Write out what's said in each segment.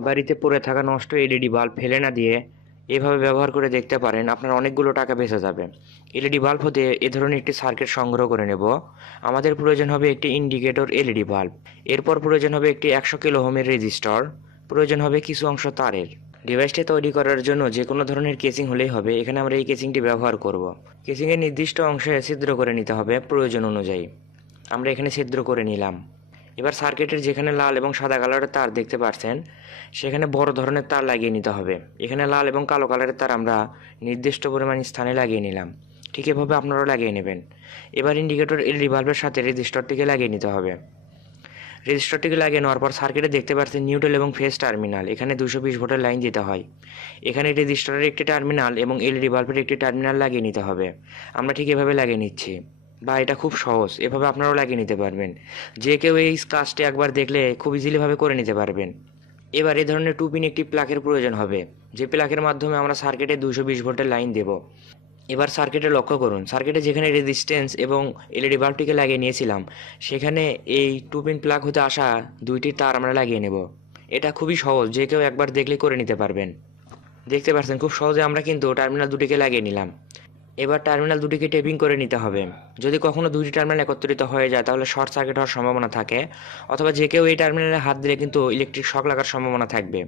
বাড়িতে পড়ে থাকা নষ্ট এলইডি বাল্ব ফেলে না দিয়ে এভাবে ব্যবহার করে দেখতে পারেন, আপনার অনেকগুলো টাকা বেঁচে যাবে। এলইডি বাল্ব হতে এ ধরনের একটি সার্কিট সংগ্রহ করে নেব। আমাদের প্রয়োজন হবে একটি ইন্ডিকেটর এলইডি বাল্ব। এরপর প্রয়োজন হবে একটি একশো কিলো হোমের রেজিস্টর। প্রয়োজন হবে কিছু অংশ তারের। ডিভাইসটি তৈরি করার জন্য যে কোনো ধরনের কেসিং হলেই হবে। এখানে আমরা এই কেসিংটি ব্যবহার করব। কেসিংয়ের নির্দিষ্ট অংশে ছিদ্র করে নিতে হবে প্রয়োজন অনুযায়ী। আমরা এখানে ছিদ্র করে নিলাম। এবার সার্কিটের যেখানে লাল এবং সাদা কালারের তার দেখতে পাচ্ছেন সেখানে বড় ধরনের তার লাগিয়ে নিতে হবে। এখানে লাল এবং কালো কালারের তার আমরা নির্দিষ্ট পরিমাণ স্থানে লাগিয়ে নিলাম। ঠিক এভাবে আপনারাও লাগিয়ে নেবেন। এবার ইন্ডিকেটর এলইডি বাল্বের সাথে রেজিস্টারটিকে লাগিয়ে নিতে হবে। রেজিস্টারটিকে লাগিয়ে নেওয়ার পর সার্কিটে দেখতে পাচ্ছেন নিউট্রাল এবং ফেস টার্মিনাল এখানে দুশো বিশ ভোল্টের লাইন দিতে হয়। এখানে রেজিস্টারের একটি টার্মিনাল এবং এলইডি বাল্বের একটি টার্মিনাল লাগিয়ে নিতে হবে। আমরা ঠিক এভাবে লাগিয়ে নিচ্ছি। বা এটা খুব সহজ। এভাবে আপনারাও লাগিয়ে নিতে পারবেন। যে কেউ এই কাজটি একবার দেখলে খুব ইজিলিভাবে করে নিতে পারবেন। এবার এই ধরনের টু পিন একটি প্লাকের প্রয়োজন হবে। যে প্লাকের মাধ্যমে আমরা সার্কিটে দুশো বিশ ভোল্টের লাইন দেব। এবার সার্কিটে লক্ষ্য করুন। সার্কিটে যেখানে রেজিস্ট্যান্স এবং এলইডি বাল্বটিকে লাগিয়ে নিয়েছিলাম, সেখানে এই টু পিন প্লাগ হতে আসা দুইটি তার আমরা লাগিয়ে নেব। এটা খুবই সহজ। যে কেউ একবার দেখলে করে নিতে পারবেন। দেখতে পাচ্ছেন, খুব সহজে আমরা কিন্তু টার্মিনাল দুটিকে লাগিয়ে নিলাম। এবার টার্মিনাল দুটিকে টেপিং করে নিতে হবে। যদি কখনো দুটি টার্মিনাল একত্রিত হয়ে যায়, তাহলে শর্ট সার্কিট হওয়ার সম্ভাবনা থাকে, অথবা যে কেউ এই টার্মিনালে হাত দিলে কিন্তু ইলেকট্রিক শক লাগার সম্ভাবনা থাকবে।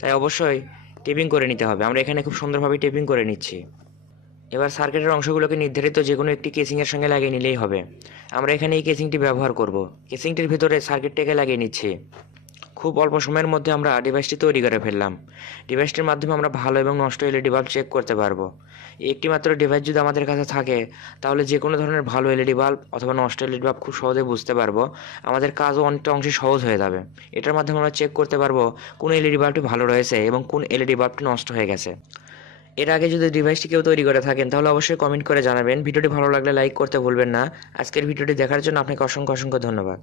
তাই অবশ্যই টেপিং করে নিতে হবে। আমরা এখানে খুব সুন্দরভাবে টেপিং করে নিচ্ছি। এবার সার্কিটের অংশগুলোকে নির্ধারিত যে কোনো একটি কেসিংয়ের সঙ্গে লাগিয়ে নিলেই হবে। আমরা এখানে এই কেসিংটি ব্যবহার করব। কেসিংটির ভিতরে সার্কিটটাকে লাগিয়ে নিচ্ছি। খুব অল্প সময়ের মধ্যে আমরা ডিভাইসটি তৈরি করে ফেললাম। ডিভাইসটির মাধ্যমে আমরা ভালো এবং নষ্ট এলইডি বাল্ব চেক করতে পারব। একটি মাত্র ডিভাইস যদি আমাদের কাছে থাকে, তাহলে যে কোনো ধরনের ভালো এলইডি বাল্ব অথবা নষ্ট এলইডি বাল্ব খুব সহজে বুঝতে পারব। আমাদের কাজও অনেকটা অংশে সহজ হয়ে যাবে। এটার মাধ্যমে আমরা চেক করতে পারব কোন এলইডি বাল্বটি ভালো রয়েছে এবং কোন এলইডি বাল্বটি নষ্ট হয়ে গেছে। এর আগে যদি ডিভাইসটি কেউ তৈরি করে থাকেন, তাহলে অবশ্যই কমেন্ট করে জানাবেন। ভিডিওটি ভালো লাগলে লাইক করতে ভুলবেন না। আজকের ভিডিওটি দেখার জন্য আপনাকে অসংখ্য অসংখ্য ধন্যবাদ।